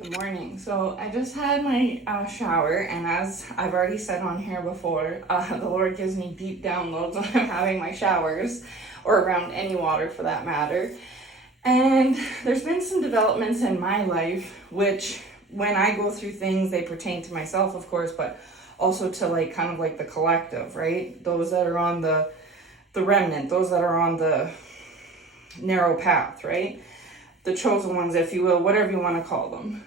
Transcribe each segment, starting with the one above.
Good morning. So I just had my shower, and as I've already said on here before, the Lord gives me deep downloads when I'm having my showers, or around any water for that matter. And there's been some developments in my life, which when I go through things, they pertain to myself, of course, but also to like kind of like the collective, right? Those that are on the remnant, those that are on the narrow path, right? The chosen ones, if you will, whatever you want to call them.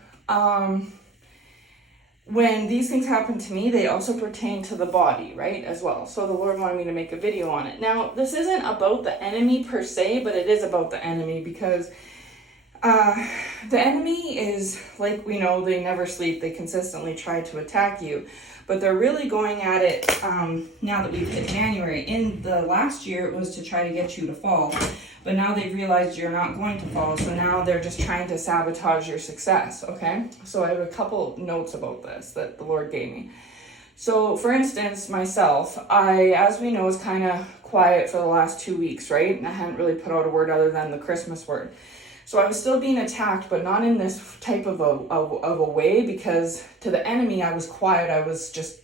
When these things happen to me, they also pertain to the body, right, as well. So the Lord wanted me to make a video on it. Now, this isn't about the enemy per se, but it is about the enemy because the enemy is, like we know, they never sleep. They consistently try to attack you. But they're really going at it now that we've hit January. In the last year, it was to try to get you to fall. But now they've realized you're not going to fall. So now they're just trying to sabotage your success, okay? So I have a couple notes about this that the Lord gave me. So, for instance, myself, as we know, was kind of quiet for the last 2 weeks, right? And I hadn't really put out a word other than the Christmas word. So I was still being attacked, but not in this type of a way, because to the enemy, I was quiet. I was just,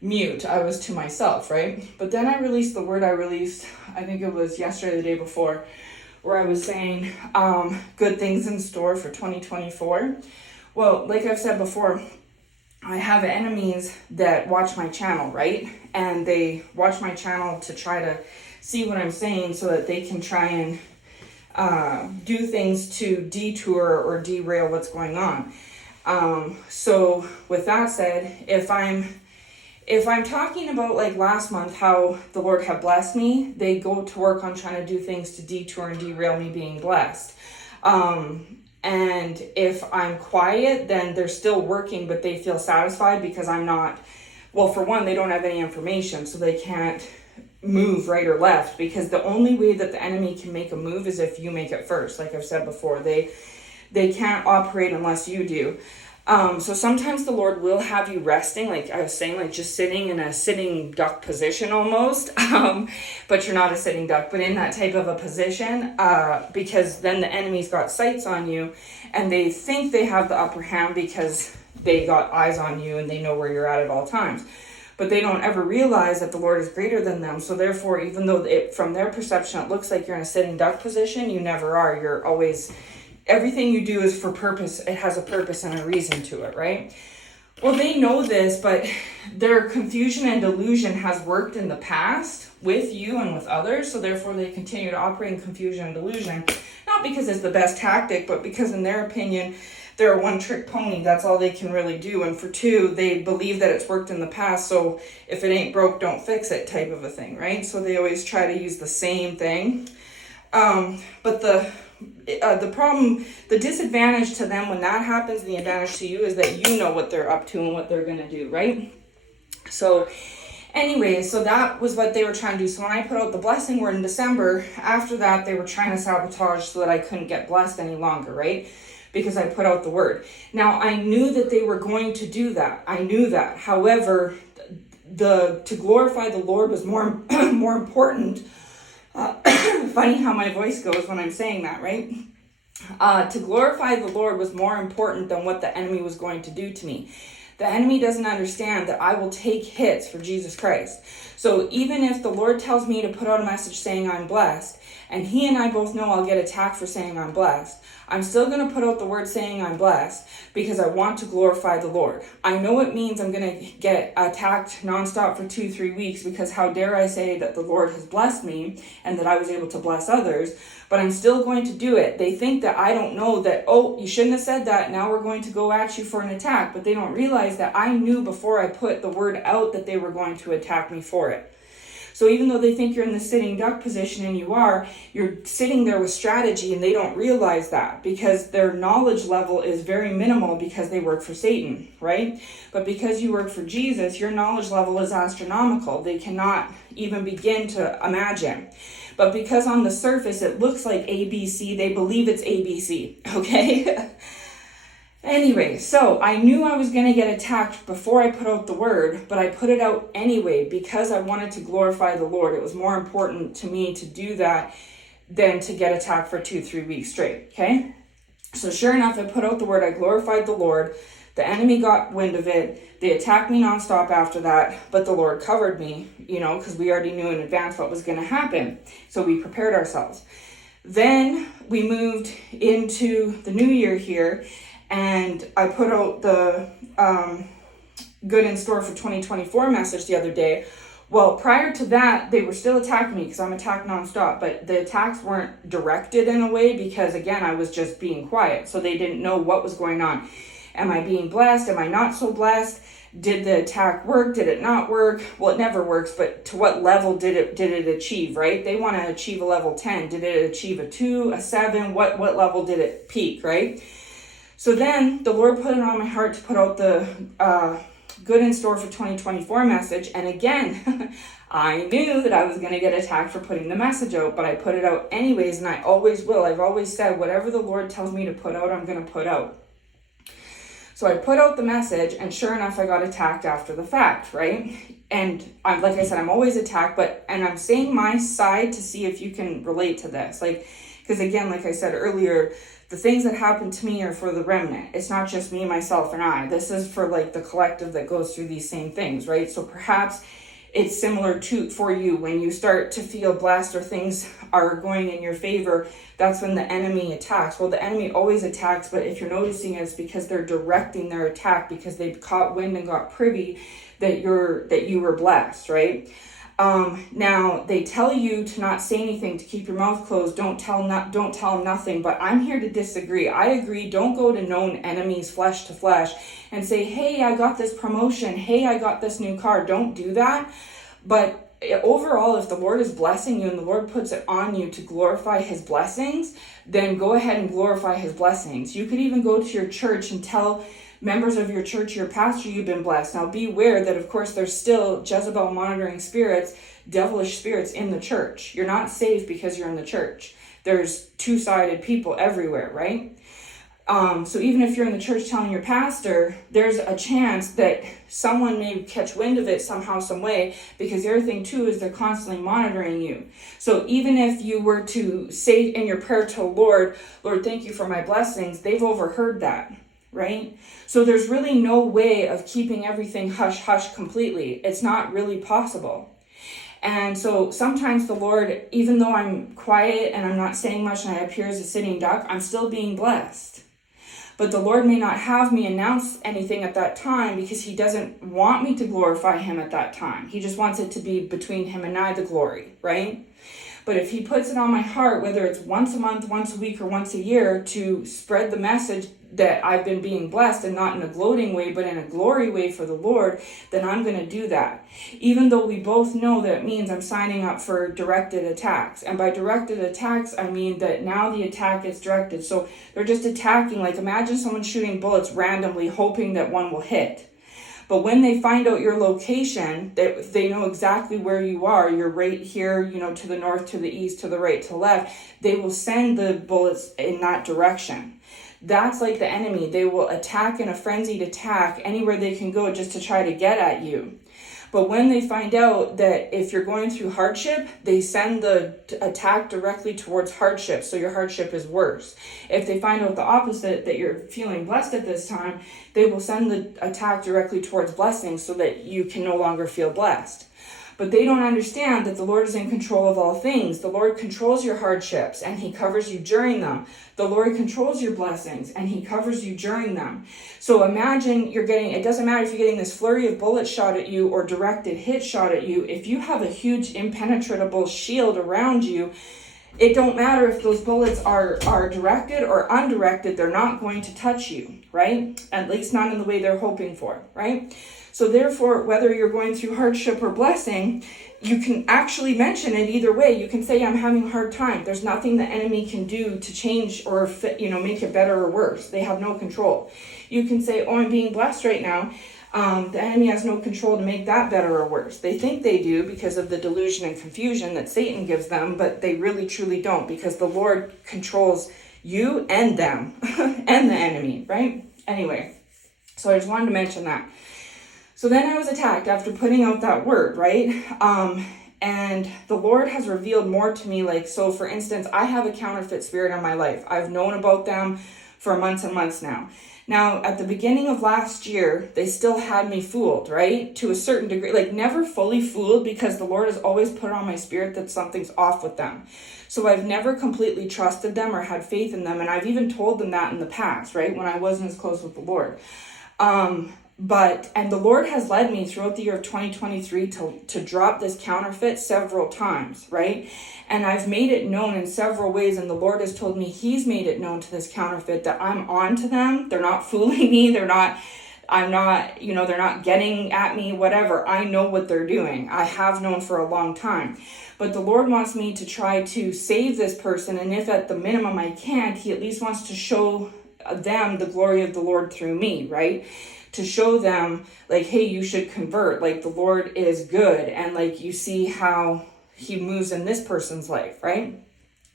mute. I was to myself, right? But then I released the word I released, I think it was yesterday, the day before, where I was saying good things in store for 2024. Well, like I've said before, I have enemies that watch my channel, right? And they watch my channel to try to see what I'm saying so that they can try and do things to detour or derail what's going on. So with that said, if I'm talking about like last month, how the Lord had blessed me, they go to work on trying to do things to detour and derail me being blessed. And if I'm quiet, then they're still working, but they feel satisfied because I'm not, well, for one, they don't have any information, so they can't move right or left, because the only way that the enemy can make a move is if you make it first. Like I've said before, they can't operate unless you do. So sometimes the Lord will have you resting, like I was saying, like just sitting in a sitting duck position almost, but you're not a sitting duck, but in that type of a position, because then the enemy's got sights on you and they think they have the upper hand because they got eyes on you and they know where you're at all times. But they don't ever realize that the Lord is greater than them. So therefore, even though from their perception, it looks like you're in a sitting duck position, you never are. You're always, everything you do is for purpose. It has a purpose and a reason to it, right? Well, they know this, but their confusion and delusion has worked in the past with you and with others. So therefore, they continue to operate in confusion and delusion. Not because it's the best tactic, but because in their opinion, they're a one-trick pony. That's all they can really do. And for two, they believe that it's worked in the past, so if it ain't broke, don't fix it type of a thing, right? So they always try to use the same thing. But the problem, the disadvantage to them when that happens, and the advantage to you, is that you know what they're up to and what they're going to do, right? So anyway, so that was what they were trying to do. So when I put out the blessing word in December, after that, they were trying to sabotage so that I couldn't get blessed any longer, right? Because I put out the word. Now, I knew that they were going to do that. I knew that. However, to glorify the Lord was more important. Funny how my voice goes when I'm saying that, right? To glorify the Lord was more important than what the enemy was going to do to me. The enemy doesn't understand that I will take hits for Jesus Christ. So even if the Lord tells me to put out a message saying I'm blessed, and he and I both know I'll get attacked for saying I'm blessed, I'm still going to put out the word saying I'm blessed because I want to glorify the Lord. I know it means I'm going to get attacked nonstop for 2-3 weeks, because how dare I say that the Lord has blessed me and that I was able to bless others, but I'm still going to do it. They think that I don't know that, oh, you shouldn't have said that, now we're going to go at you for an attack, but they don't realize that I knew before I put the word out that they were going to attack me for it. So even though they think you're in the sitting duck position, and you're sitting there with strategy, and they don't realize that because their knowledge level is very minimal because they work for Satan, right? But because you work for Jesus, your knowledge level is astronomical. They cannot even begin to imagine. But because on the surface it looks like ABC, they believe it's ABC, okay? Anyway, so I knew I was going to get attacked before I put out the word, but I put it out anyway because I wanted to glorify the Lord. It was more important to me to do that than to get attacked for 2-3 weeks straight, okay? So sure enough, I put out the word, I glorified the Lord. The enemy got wind of it. They attacked me nonstop after that, but the Lord covered me, because we already knew in advance what was going to happen. So we prepared ourselves. Then we moved into the new year here, and I put out the good in store for 2024 message the other day. Well, prior to that, they were still attacking me because I'm attacked nonstop, but the attacks weren't directed in a way because, again, I was just being quiet. So they didn't know what was going on. Am I being blessed? Am I not so blessed? Did the attack work? Did it not work? Well, it never works, but to what level did it achieve, right? They want to achieve a level 10. Did it achieve a 2, a 7? What level did it peak, right? So then the Lord put it on my heart to put out the good in store for 2024 message. And again, I knew that I was going to get attacked for putting the message out, but I put it out anyways, and I always will. I've always said, whatever the Lord tells me to put out, I'm going to put out. So I put out the message, and sure enough, I got attacked after the fact, right? And like I said, I'm always attacked, and I'm saying my side to see if you can relate to this. Because again, like I said earlier, the things that happen to me are for the remnant. It's not just me, myself, and I. This is for the collective that goes through these same things, right? So perhaps it's similar for you when you start to feel blessed or things are going in your favor. That's when the enemy attacks. Well, the enemy always attacks, but if you're noticing, it's because they're directing their attack because they've caught wind and got privy that you were blessed, right? Now they tell you to not say anything, to keep your mouth closed. Don't tell them nothing. But I'm here to disagree. I agree. Don't go to known enemies, flesh to flesh, and say, "Hey, I got this promotion. Hey, I got this new car." Don't do that. But overall, if the Lord is blessing you and the Lord puts it on you to glorify His blessings, then go ahead and glorify His blessings. You could even go to your church and tell members of your church, your pastor, you've been blessed. Now be aware that, of course, there's still Jezebel monitoring spirits, devilish spirits in the church. You're not safe because you're in the church. There's two-sided people everywhere, right? So even if you're in the church telling your pastor, there's a chance that someone may catch wind of it somehow, some way, because the other thing too is they're constantly monitoring you. So even if you were to say in your prayer to the Lord, thank you for my blessings, they've overheard that, right? So there's really no way of keeping everything hush-hush completely. It's not really possible. And so sometimes the Lord, even though I'm quiet and I'm not saying much and I appear as a sitting duck, I'm still being blessed. But the Lord may not have me announce anything at that time because He doesn't want me to glorify Him at that time. He just wants it to be between Him and I, the glory, right? But if He puts it on my heart, whether it's once a month, once a week, or once a year, to spread the message that I've been being blessed, and not in a gloating way, but in a glory way for the Lord, then I'm going to do that. Even though we both know that it means I'm signing up for directed attacks. And by directed attacks, I mean that now the attack is directed. So they're just attacking. Imagine someone shooting bullets randomly, hoping that one will hit. But when they find out your location, they know exactly where you are. You're right here, to the north, to the east, to the right, to the left. They will send the bullets in that direction. That's like the enemy. They will attack in a frenzied attack anywhere they can go just to try to get at you. But when they find out that if you're going through hardship, they send the attack directly towards hardship, so your hardship is worse. If they find out the opposite, that you're feeling blessed at this time, they will send the attack directly towards blessings so that you can no longer feel blessed. But they don't understand that the Lord is in control of all things. The Lord controls your hardships and He covers you during them. The Lord controls your blessings and He covers you during them. So imagine it doesn't matter if you're getting this flurry of bullets shot at you or directed hit shot at you. If you have a huge impenetrable shield around you, it don't matter if those bullets are directed or undirected, they're not going to touch you, right? At least not in the way they're hoping for, right? So therefore, whether you're going through hardship or blessing, you can actually mention it either way. You can say, I'm having a hard time. There's nothing the enemy can do to change or make it better or worse. They have no control. You can say, I'm being blessed right now. The enemy has no control to make that better or worse. They think they do because of the delusion and confusion that Satan gives them, but they really truly don't, because the Lord controls you and them and the enemy, right? Anyway, so I just wanted to mention that. So then I was attacked after putting out that word, right? And the Lord has revealed more to me. So for instance, I have a counterfeit spirit in my life. I've known about them for months and months now. Now, at the beginning of last year, they still had me fooled, right? To a certain degree, like never fully fooled, because the Lord has always put on my spirit that something's off with them. So I've never completely trusted them or had faith in them. And I've even told them that in the past, right? When I wasn't as close with the Lord. And the Lord has led me throughout the year of 2023 to drop this counterfeit several times, right? And I've made it known in several ways, and the Lord has told me he's made it known to this counterfeit that I'm on to them. They're not fooling me. They're not getting at me, whatever. I know what they're doing. I have known for a long time. But the Lord wants me to try to save this person, and if at the minimum I can't, he at least wants to show them the glory of the Lord through me, right? To show them, like, hey, you should convert. Like, the Lord is good, and like you see how he moves in this person's life, right?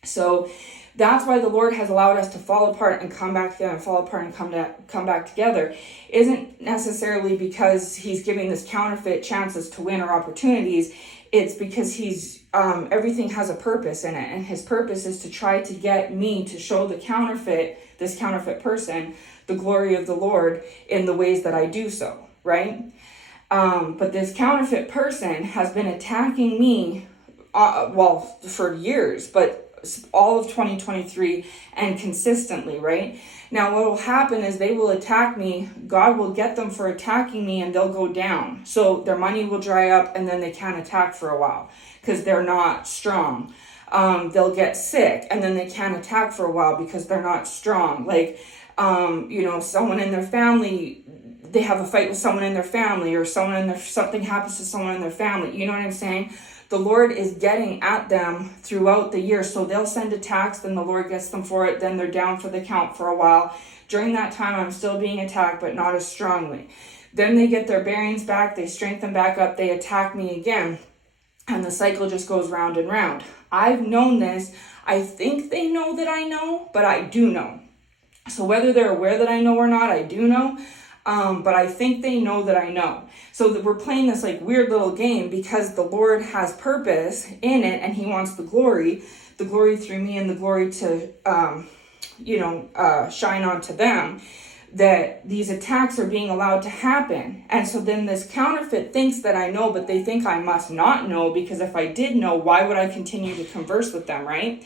So that's why the Lord has allowed us to fall apart and come back together, and fall apart and come back together. Isn't necessarily because he's giving this counterfeit chances to win or opportunities. It's because he's everything has a purpose in it, and his purpose is to try to get me to show this counterfeit person, the glory of the Lord in the ways that I do so, right? But this counterfeit person has been attacking me, for years, but all of 2023 and consistently, right? Now, what will happen is they will attack me. God will get them for attacking me, and they'll go down. So their money will dry up, and then they can't attack for a while because they're not strong. They'll get sick, and then they can't attack for a while because they're not strong. Like, someone in their family, they have a fight with someone in their family, or something happens to someone in their family. You know what I'm saying? The Lord is getting at them throughout the year. So they'll send attacks, then the Lord gets them for it. Then they're down for the count for a while. During that time, I'm still being attacked, but not as strongly. Then they get their bearings back. They strengthen back up. They attack me again. And the cycle just goes round and round. I've known this. I think they know that I know, but I do know. So whether they're aware that I know or not, I do know. But I think they know that I know. So that we're playing this like weird little game because the Lord has purpose in it, and he wants the glory through me, and the glory to, shine onto them, that these attacks are being allowed to happen. And so then this counterfeit thinks that I know, but they think I must not know, because if I did know, why would I continue to converse with them, right?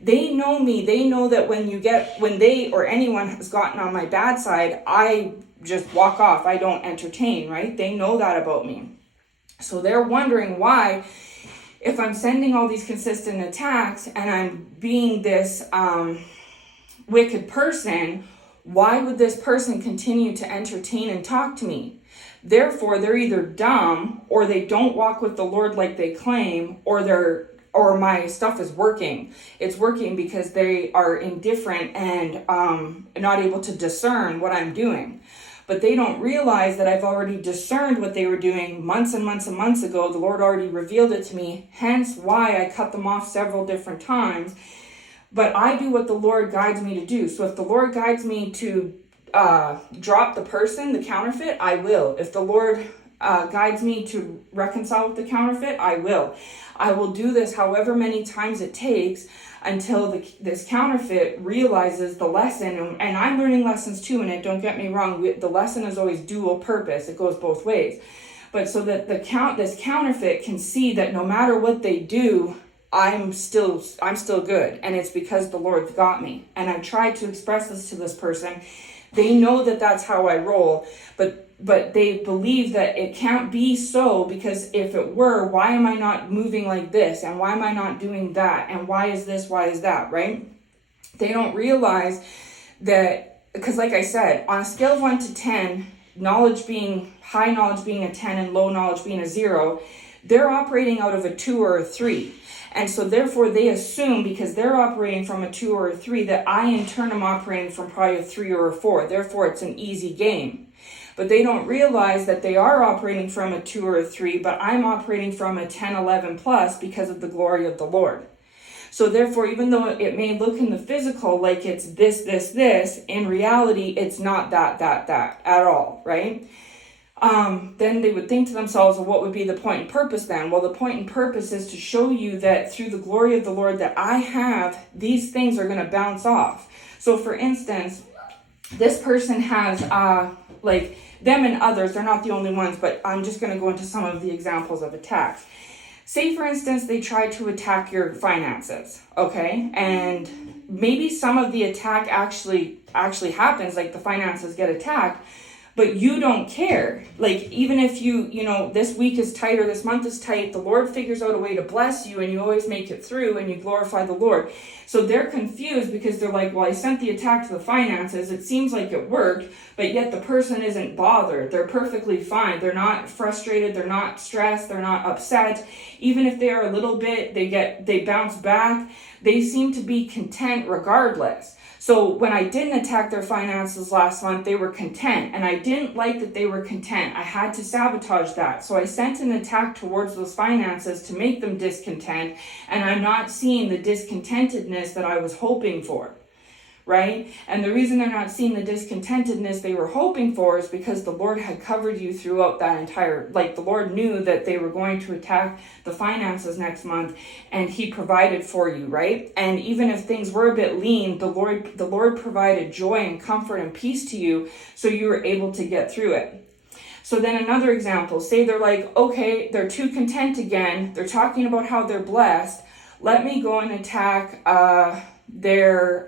They know me. They know that when they or anyone has gotten on my bad side, I just walk off. I don't entertain, right? They know that about me. So they're wondering why, if I'm sending all these consistent attacks and I'm being this wicked person, why would this person continue to entertain and talk to me? Therefore, they're either dumb, or they don't walk with the Lord like they claim, or my stuff is working. It's working because they are indifferent and not able to discern what I'm doing. But they don't realize that I've already discerned what they were doing months and months and months ago. The Lord already revealed it to me, hence why I cut them off several different times. But I do what the Lord guides me to do. So if the Lord guides me to drop the person, the counterfeit, I will. If the Lord guides me to reconcile with the counterfeit, I will. I will do this however many times it takes until this counterfeit realizes the lesson. And I'm learning lessons too in it, don't get me wrong. The lesson is always dual purpose. It goes both ways. But so that this counterfeit can see that no matter what they do, I'm still good. And it's because the Lord's got me. And I've tried to express this to this person. They know that that's how I roll, but they believe that it can't be so, because if it were, why am I not moving like this? And why am I not doing that? And why is this? Why is that? Right? They don't realize that, because like I said, on a scale of 1 to 10, high knowledge being a 10 and low knowledge being a 0, they're operating out of a 2 or a 3. And so therefore they assume, because they're operating from a 2 or a 3, that I in turn am operating from probably a 3 or a 4. Therefore it's an easy game. But they don't realize that they are operating from a 2 or a 3, but I'm operating from a 10, 11 plus because of the glory of the Lord. So therefore, even though it may look in the physical like it's this, in reality, it's not that at all, right? Then they would think to themselves, well, what would be the point and purpose then? Well, the point and purpose is to show you that through the glory of the Lord that I have, these things are going to bounce off. So for instance, this person has like them and others, they're not the only ones, but I'm just going to go into some of the examples of attacks. Say, for instance, they try to attack your finances, okay? And maybe some of the attack actually happens, like the finances get attacked, but you don't care. Like, even if you know, this week is tight or this month is tight, the Lord figures out a way to bless you and you always make it through and you glorify the Lord. So they're confused because they're like, well, I sent the attack to the finances. It seems like it worked, but yet the person isn't bothered. They're perfectly fine. They're not frustrated. They're not stressed. They're not upset. Even if they are a little bit, they bounce back. They seem to be content regardless. So when I didn't attack their finances last month, they were content. And I didn't like that they were content. I had to sabotage that. So I sent an attack towards those finances to make them discontent. And I'm not seeing the discontentedness that I was hoping for. Right? And the reason they're not seeing the discontentedness they were hoping for is because the Lord had covered you throughout that entire, like the Lord knew that they were going to attack the finances next month and he provided for you, right? And even if things were a bit lean, the Lord provided joy and comfort and peace to you so you were able to get through it. So then another example, say they're like, okay, they're too content again. They're talking about how they're blessed. Let me go and attack, their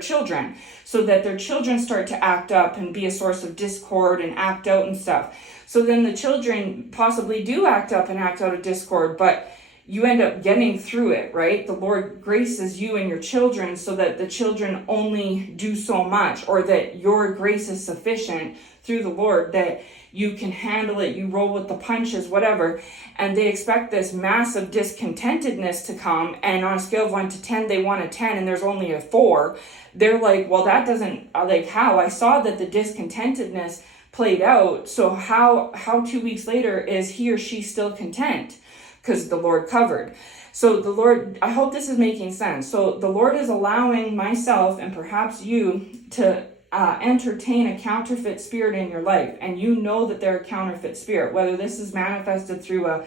children so that their children start to act up and be a source of discord and act out and stuff. So then the children possibly do act up and act out of discord, but you end up getting through it, right? The Lord graces you and your children so that the children only do so much, or that your grace is sufficient through the Lord, that you can handle it, you roll with the punches, whatever. And they expect this massive discontentedness to come, and on a scale of 1 to 10, they want a 10 and there's only a 4. They're like, well, that doesn't, like, how? I saw that the discontentedness played out, so how 2 weeks later is he or she still content? Because the Lord covered. So the Lord, I hope this is making sense. So the Lord is allowing myself and perhaps you to entertain a counterfeit spirit in your life, and you know that they're a counterfeit spirit, whether this is manifested through a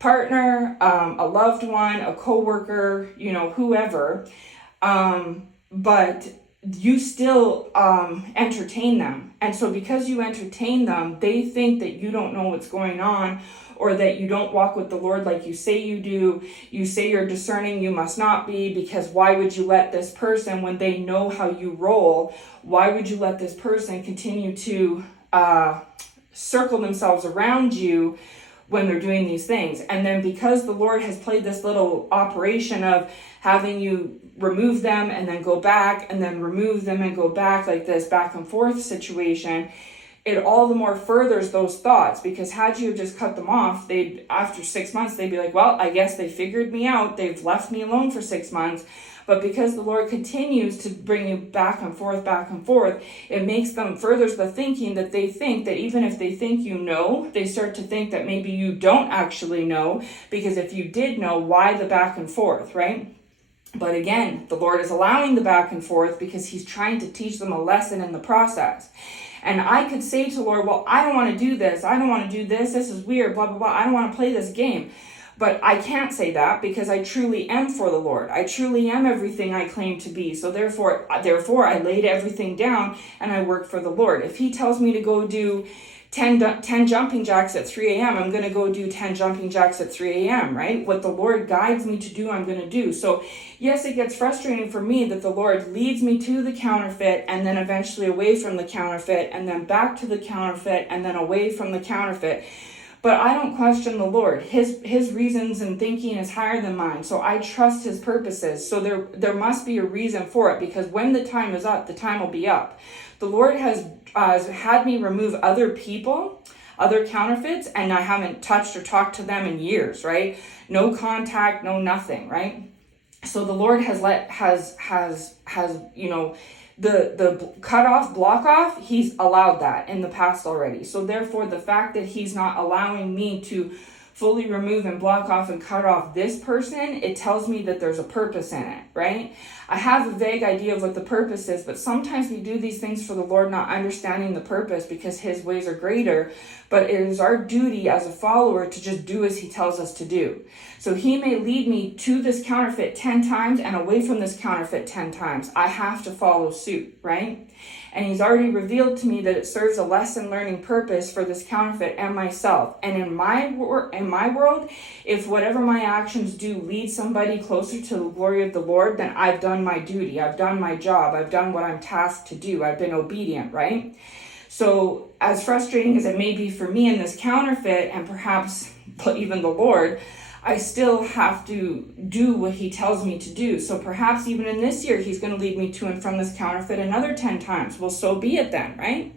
partner, a loved one, a coworker, you know, whoever, but you still entertain them. And so because you entertain them, they think that you don't know what's going on, or that you don't walk with the Lord like you say you do. You say you're discerning, you must not be, because why would you let this person, when they know how you roll, why would you let this person continue to circle themselves around you when they're doing these things? And then because the Lord has played this little operation of having you remove them and then go back and then remove them and go back, like this back and forth situation, it all the more furthers those thoughts, because had you just cut them off, after 6 months, they'd be like, well, I guess they figured me out. They've left me alone for 6 months. But because the Lord continues to bring you back and forth, it makes them, furthers the thinking that they think that even if they think you know, they start to think that maybe you don't actually know, because if you did know, why the back and forth, right? But again, the Lord is allowing the back and forth because he's trying to teach them a lesson in the process. And I could say to the Lord, well, I don't want to do this. I don't want to do this. This is weird, blah, blah, blah. I don't want to play this game. But I can't say that because I truly am for the Lord. I truly am everything I claim to be. So therefore, I laid everything down and I work for the Lord. If he tells me to go do 10 jumping jacks at 3 a.m., I'm going to go do 10 jumping jacks at 3 a.m., right? What the Lord guides me to do, I'm going to do. So yes, it gets frustrating for me that the Lord leads me to the counterfeit and then eventually away from the counterfeit and then back to the counterfeit and then away from the counterfeit. But I don't question the Lord. His reasons and thinking is higher than mine. So I trust his purposes. So there must be a reason for it, because when the time is up, the time will be up. The Lord has had me remove other people, other counterfeits, and I haven't touched or talked to them in years, right? No contact, no nothing, right? So the Lord has you know, the cut off, block off, he's allowed that in the past already. So therefore, the fact that he's not allowing me to fully remove and block off and cut off this person, it tells me that there's a purpose in it, right? I have a vague idea of what the purpose is, but sometimes we do these things for the Lord not understanding the purpose because his ways are greater, but it is our duty as a follower to just do as he tells us to do. So he may lead me to this counterfeit 10 times and away from this counterfeit 10 times. I have to follow suit, right? And he's already revealed to me that it serves a lesson learning purpose for this counterfeit and myself. And in my world, if whatever my actions do lead somebody closer to the glory of the Lord, then I've done my duty. I've done my job. I've done what I'm tasked to do. I've been obedient, right? So as frustrating as it may be for me in this counterfeit, and perhaps even the Lord, I still have to do what he tells me to do. So perhaps even in this year, he's going to lead me to and from this counterfeit another 10 times. Well, so be it then, right?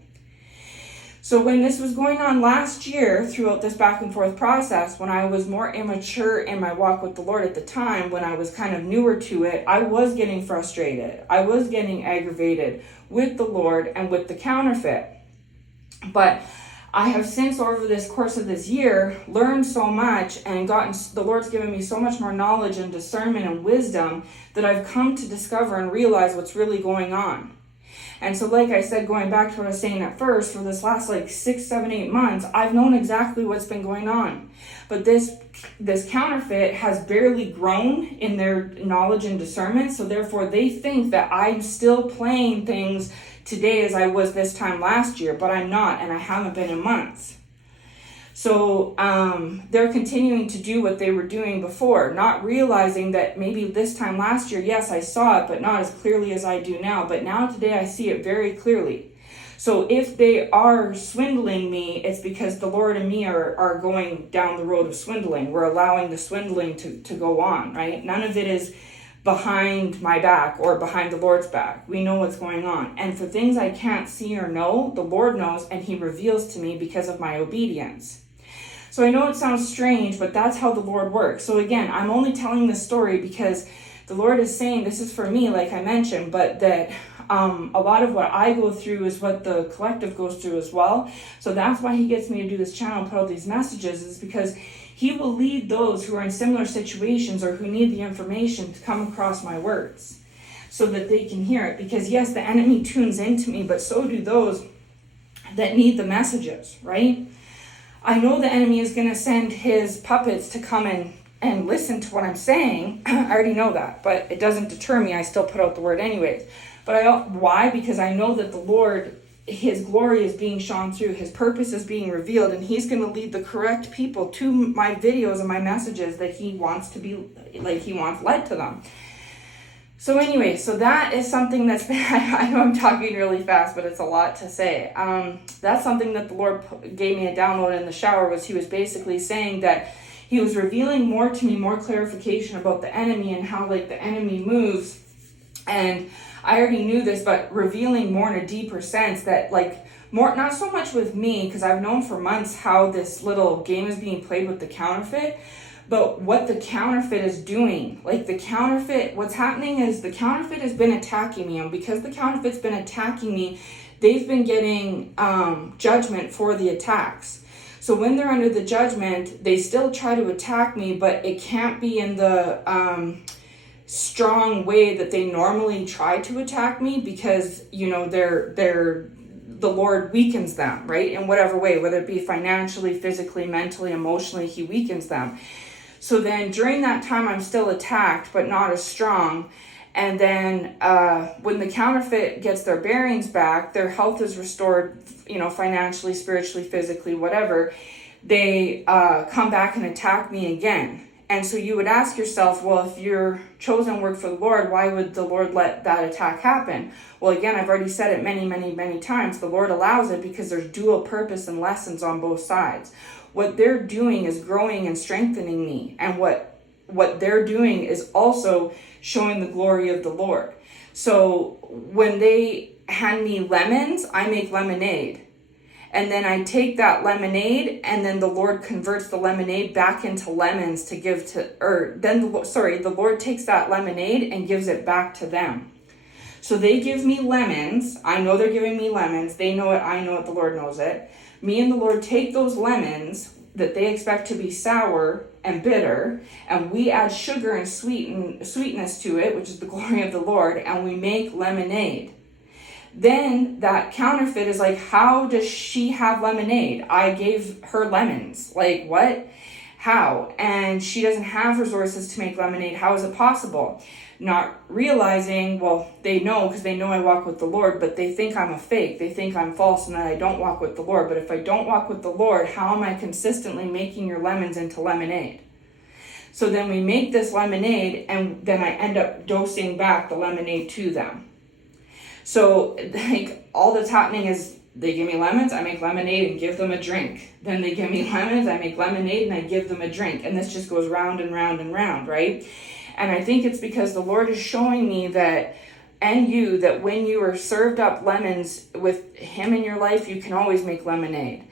So when this was going on last year, throughout this back and forth process, when I was more immature in my walk with the Lord at the time, when I was kind of newer to it, I was getting frustrated. I was getting aggravated with the Lord and with the counterfeit. But I have since, over this course of this year, learned so much and the Lord's given me so much more knowledge and discernment and wisdom that I've come to discover and realize what's really going on. And so, like I said, going back to what I was saying at first, for this last 6, 7, 8 months, I've known exactly what's been going on. But this counterfeit has barely grown in their knowledge and discernment, so therefore they think that I'm still playing things today as I was this time last year, but I'm not, and I haven't been in months. So they're continuing to do what they were doing before, not realizing that maybe this time last year, yes, I saw it, but not as clearly as I do now. But now today I see it very clearly. So if they are swindling me, it's because the Lord and me are going down the road of swindling. We're allowing the swindling to go on, right? None of it is behind my back or behind the Lord's back. We know what's going on. And for things I can't see or know, the Lord knows, and he reveals to me because of my obedience. So I know it sounds strange, but that's how the Lord works. So again, I'm only telling this story because the Lord is saying this is for me, like I mentioned, but that a lot of what I go through is what the collective goes through as well. So that's why he gets me to do this channel and put out these messages, is because he will lead those who are in similar situations or who need the information to come across my words so that they can hear it. Because yes, the enemy tunes into me, but so do those that need the messages, right? I know the enemy is going to send his puppets to come in and listen to what I'm saying. I already know that, but it doesn't deter me. I still put out the word anyways. But why? Because I know that the Lord, his glory is being shone through, his purpose is being revealed, and he's going to lead the correct people to my videos and my messages that he wants to be, like he wants led to them. So anyway, so that is something that's been, I know I'm talking really fast, but it's a lot to say. That's something that the Lord gave me a download in the shower, was he was basically saying that he was revealing more to me, more clarification about the enemy and how the enemy moves. And I already knew this, but revealing more in a deeper sense that more, not so much with me, because I've known for months how this little game is being played with the counterfeit, but what the counterfeit is doing. What's happening is the counterfeit has been attacking me, and because the counterfeit's been attacking me, they've been getting judgment for the attacks. So when they're under the judgment, they still try to attack me, but it can't be in the strong way that they normally try to attack me, because the Lord weakens them, right? In whatever way, whether it be financially, physically, mentally, emotionally, he weakens them. So then during that time, I'm still attacked, but not as strong. And then when the counterfeit gets their bearings back, their health is restored, financially, spiritually, physically, whatever, they come back and attack me again. And so you would ask yourself, well, if you're chosen work for the Lord, why would the Lord let that attack happen? Well, again, I've already said it many, many, many times. The Lord allows it because there's dual purpose and lessons on both sides. What they're doing is growing and strengthening me. And what they're doing is also showing the glory of the Lord. So when they hand me lemons, I make lemonade. And then I take that lemonade, and then the Lord converts the lemonade back into lemons to give to, the Lord takes that lemonade and gives it back to them. So they give me lemons. I know they're giving me lemons. They know it. I know it. The Lord knows it. Me and the Lord take those lemons, that they expect to be sour and bitter, and we add sugar and sweetness to it, which is the glory of the Lord, and we make lemonade. Then that counterfeit is like, how does she have lemonade? I gave her lemons. Like, what? How? And she doesn't have resources to make lemonade. How is it possible? Not realizing, well, they know because they know I walk with the Lord, but they think I'm a fake. They think I'm false and that I don't walk with the Lord. But if I don't walk with the Lord, how am I consistently making your lemons into lemonade? So then we make this lemonade, and then I end up dosing back the lemonade to them. So like all that's happening is they give me lemons, I make lemonade and give them a drink. Then they give me lemons, I make lemonade and I give them a drink. And this just goes round and round and round, right? And I think it's because the Lord is showing me that, and you, that when you are served up lemons with him in your life, you can always make lemonade.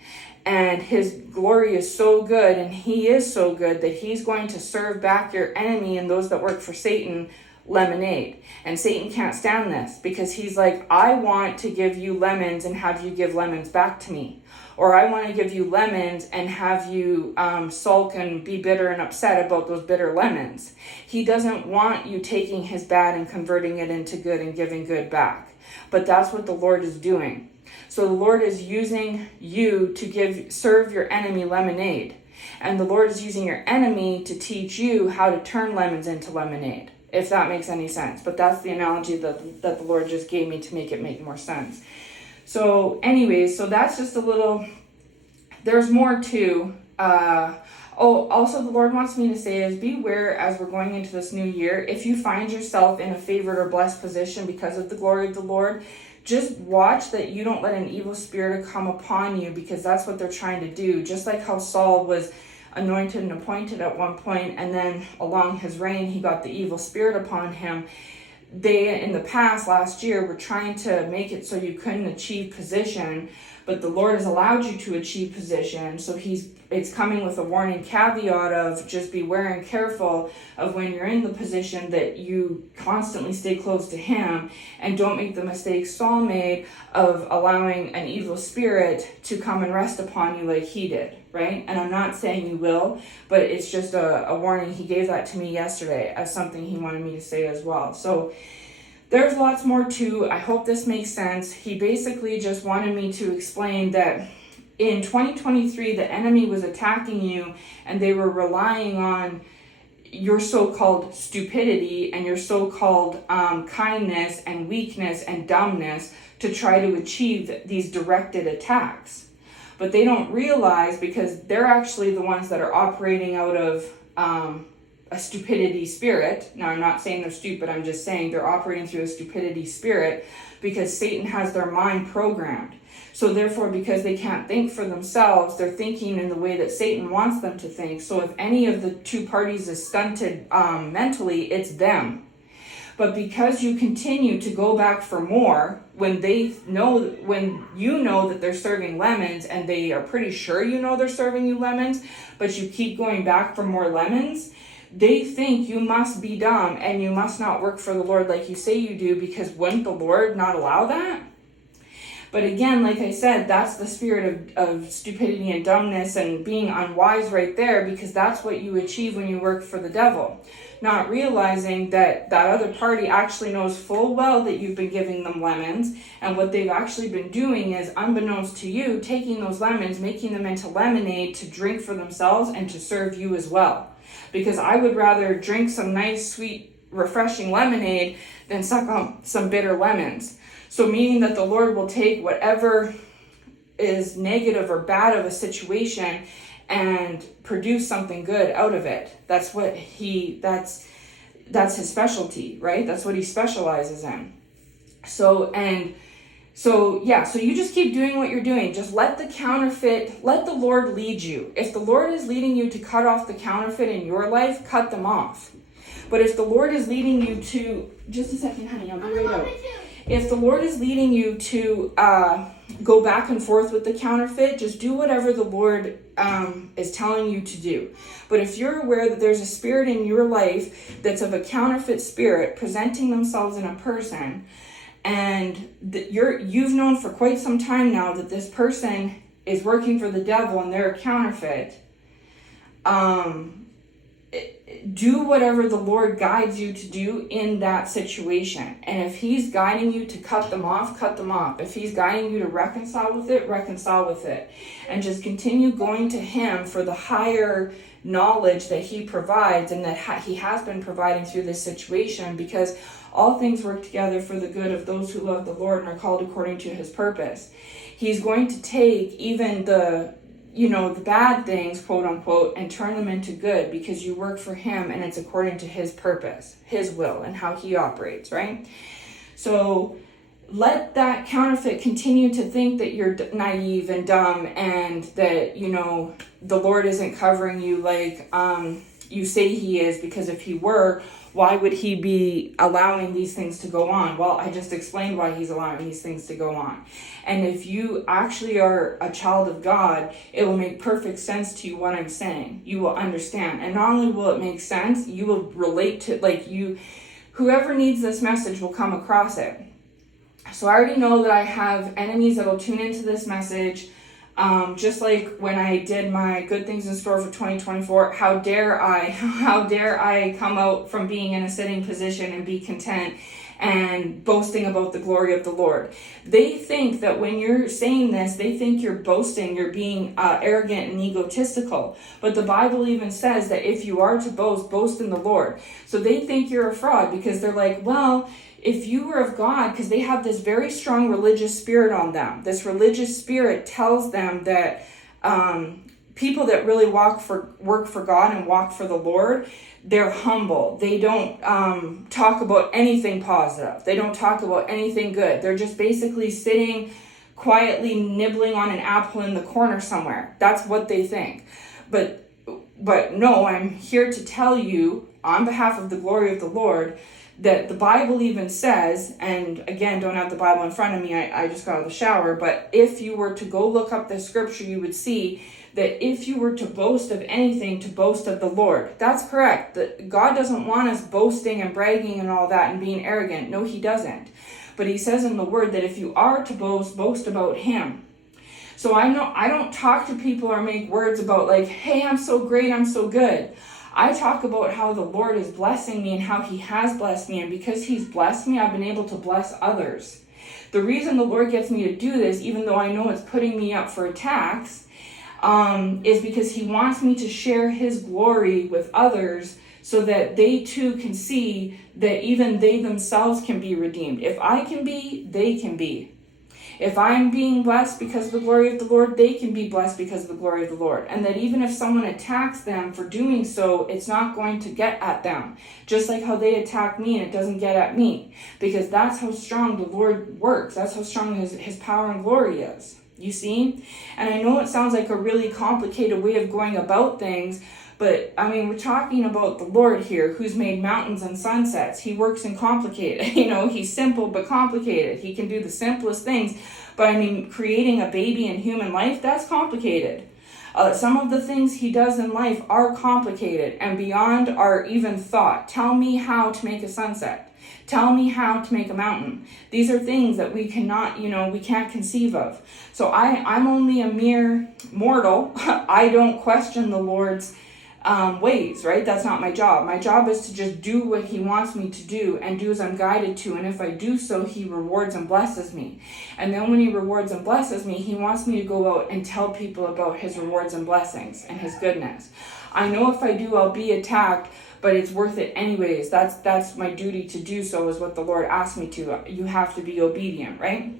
And his glory is so good, and he is so good, that he's going to serve back your enemy and those that work for Satan lemonade. And Satan can't stand this, because he's like, I want to give you lemons and have you give lemons back to me. Or I want to give you lemons and have you sulk and be bitter and upset about those bitter lemons. He doesn't want you taking his bad and converting it into good and giving good back. But that's what the Lord is doing. So the Lord is using you to serve your enemy lemonade. And the Lord is using your enemy to teach you how to turn lemons into lemonade, if that makes any sense. But that's the analogy that the Lord just gave me to make it make more sense. So anyways, so that's just a little, there's more too. Also the Lord wants me to say is beware as we're going into this new year. If you find yourself in a favored or blessed position because of the glory of the Lord, just watch that you don't let an evil spirit come upon you, because that's what they're trying to do. Just like how Saul was anointed and appointed at one point, and then along his reign he got the evil spirit upon him. They in the past last year were trying to make it so you couldn't achieve position, but the Lord has allowed you to achieve position. So it's coming with a warning caveat of just beware and careful of when you're in the position that you constantly stay close to him, and don't make the mistake Saul made of allowing an evil spirit to come and rest upon you like he did, right? And I'm not saying you will, but it's just a warning. He gave that to me yesterday as something he wanted me to say as well. So there's lots more too. I hope this makes sense. He basically just wanted me to explain that in 2023, the enemy was attacking you, and they were relying on your so-called stupidity and your so-called kindness and weakness and dumbness to try to achieve these directed attacks. But they don't realize, because they're actually the ones that are operating out of a stupidity spirit. Now, I'm not saying they're stupid, I'm just saying they're operating through a stupidity spirit, because Satan has their mind programmed. So therefore, because they can't think for themselves, they're thinking in the way that Satan wants them to think. So if any of the two parties is stunted mentally, it's them. But because you continue to go back for more, when you know that they're serving lemons, and they are pretty sure you know they're serving you lemons, but you keep going back for more lemons, they think you must be dumb and you must not work for the Lord like you say you do, because wouldn't the Lord not allow that? But again, like I said, that's the spirit of stupidity and dumbness and being unwise right there, because that's what you achieve when you work for the devil. Not realizing that that other party actually knows full well that you've been giving them lemons, and what they've actually been doing is, unbeknownst to you, taking those lemons, making them into lemonade to drink for themselves and to serve you as well. Because I would rather drink some nice, sweet, refreshing lemonade than suck on some bitter lemons. So meaning that the Lord will take whatever is negative or bad of a situation and produce something good out of it. That's what that's his specialty, right? That's what he specializes in. So you just keep doing what you're doing. Just let the Lord lead you. If the Lord is leading you to cut off the counterfeit in your life, cut them off. But if the Lord is leading you to, just a second, honey, I'll be right out. If the Lord is leading you to go back and forth with the counterfeit, just do whatever the Lord is telling you to do. But if you're aware that there's a spirit in your life that's of a counterfeit spirit presenting themselves in a person, and you've known for quite some time now that this person is working for the devil and they're a counterfeit, do whatever the Lord guides you to do in that situation. And if he's guiding you to cut them off, cut them off. If he's guiding you to reconcile with it, reconcile with it. And just continue going to him for the higher knowledge that he provides and that he has been providing through this situation, because all things work together for the good of those who love the Lord and are called according to his purpose. He's going to take even the bad things, quote unquote, and turn them into good, because you work for him and it's according to his purpose, his will, and how he operates, right? So let that counterfeit continue to think that you're naive and dumb and that, the Lord isn't covering you like you say he is, because if he were, why would he be allowing these things to go on? Well, I just explained why he's allowing these things to go on. And if you actually are a child of God, it will make perfect sense to you what I'm saying. You will understand. And not only will it make sense, you will relate to, whoever needs this message will come across it. So I already know that I have enemies that will tune into this message. Just like when I did my good things in store for 2024, how dare I come out from being in a sitting position and be content and boasting about the glory of the Lord. They think that when you're saying this, they think you're boasting, you're being arrogant and egotistical. But the Bible even says that if you are to boast, boast in the Lord. So they think you're a fraud, because they're like, well, if you were of God, because they have this very strong religious spirit on them. This religious spirit tells them that people that really work for God and walk for the Lord, they're humble. They don't talk about anything positive. They don't talk about anything good. They're just basically sitting quietly nibbling on an apple in the corner somewhere. That's what they think. But no, I'm here to tell you on behalf of the glory of the Lord that the Bible even says, and again, don't have the Bible in front of me, I just got out of the shower, but if you were to go look up the scripture, you would see that if you were to boast of anything, to boast of the Lord. That's correct. That God doesn't want us boasting and bragging and all that and being arrogant. No, he doesn't. But he says in the word that if you are to boast, boast about him. So I don't talk to people or make words about like, hey, I'm so great, I'm so good. I talk about how the Lord is blessing me and how he has blessed me. And because he's blessed me, I've been able to bless others. The reason the Lord gets me to do this, even though I know it's putting me up for attacks, is because he wants me to share his glory with others so that they too can see that even they themselves can be redeemed. If I can be, they can be. If I'm being blessed because of the glory of the Lord, they can be blessed because of the glory of the Lord. And that even if someone attacks them for doing so, it's not going to get at them. Just like how they attack me and it doesn't get at me. Because that's how strong the Lord works. That's how strong his power and glory is. You see? And I know it sounds like a really complicated way of going about things, but I mean, we're talking about the Lord here, who's made mountains and sunsets. He works in complicated, he's simple but complicated. He can do the simplest things. But I mean, creating a baby in human life, that's complicated. Some of the things he does in life are complicated and beyond our even thought. Tell me how to make a sunset. Tell me how to make a mountain. These are things that we cannot, we can't conceive of. So I'm only a mere mortal. I don't question the Lord's ways, right? That's not my job. My job is to just do what he wants me to do and do as I'm guided to. And if I do so, he rewards and blesses me. And then when he rewards and blesses me, he wants me to go out and tell people about his rewards and blessings and his goodness. I know if I do, I'll be attacked, but it's worth it anyways. That's my duty to do so, is what the Lord asked me to. You have to be obedient, right?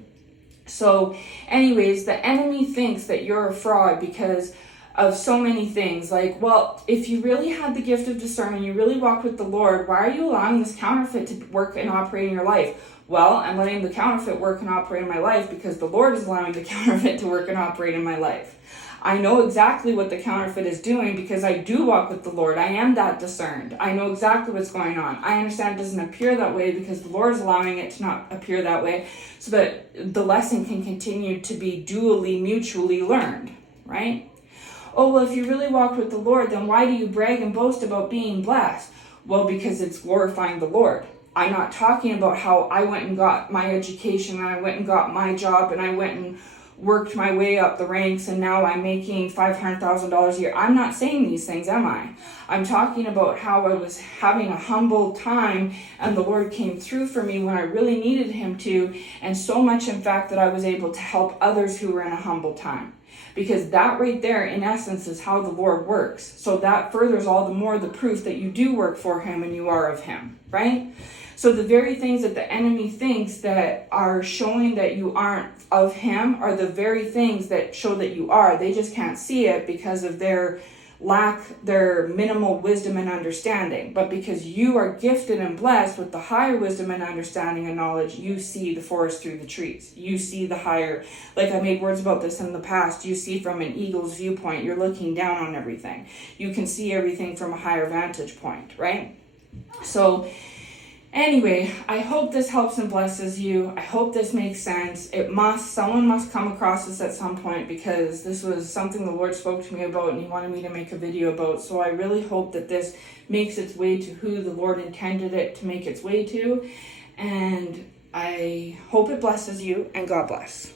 So anyways, the enemy thinks that you're a fraud because of so many things. Like, well, if you really had the gift of discernment, you really walk with the Lord, why are you allowing this counterfeit to work and operate in your life? Well, I'm letting the counterfeit work and operate in my life because the Lord is allowing the counterfeit to work and operate in my life. I know exactly what the counterfeit is doing because I do walk with the Lord. I am that discerned. I know exactly what's going on. I understand it doesn't appear that way because the Lord is allowing it to not appear that way so that the lesson can continue to be dually, mutually learned, right? Oh, well, if you really walked with the Lord, then why do you brag and boast about being blessed? Well, because it's glorifying the Lord. I'm not talking about how I went and got my education and I went and got my job and I went and worked my way up the ranks and now I'm making $500,000 a year. I'm not saying these things, am I? I'm talking about how I was having a humble time and the Lord came through for me when I really needed him to, and so much in fact that I was able to help others who were in a humble time. Because that right there, in essence, is how the Lord works. So that furthers all the more the proof that you do work for him and you are of him, right? So the very things that the enemy thinks that are showing that you aren't of him are the very things that show that you are. They just can't see it because of their minimal wisdom and understanding. But because you are gifted and blessed with the higher wisdom and understanding and knowledge, you see the forest through the trees. You see the higher, like I made words about this in the past, you see from an eagle's viewpoint. You're looking down on everything. You can see everything from a higher vantage point, right? So anyway, I hope this helps and blesses you. I hope this makes sense. Someone must come across this at some point, because this was something the Lord spoke to me about and he wanted me to make a video about. So I really hope that this makes its way to who the Lord intended it to make its way to. And I hope it blesses you, and God bless.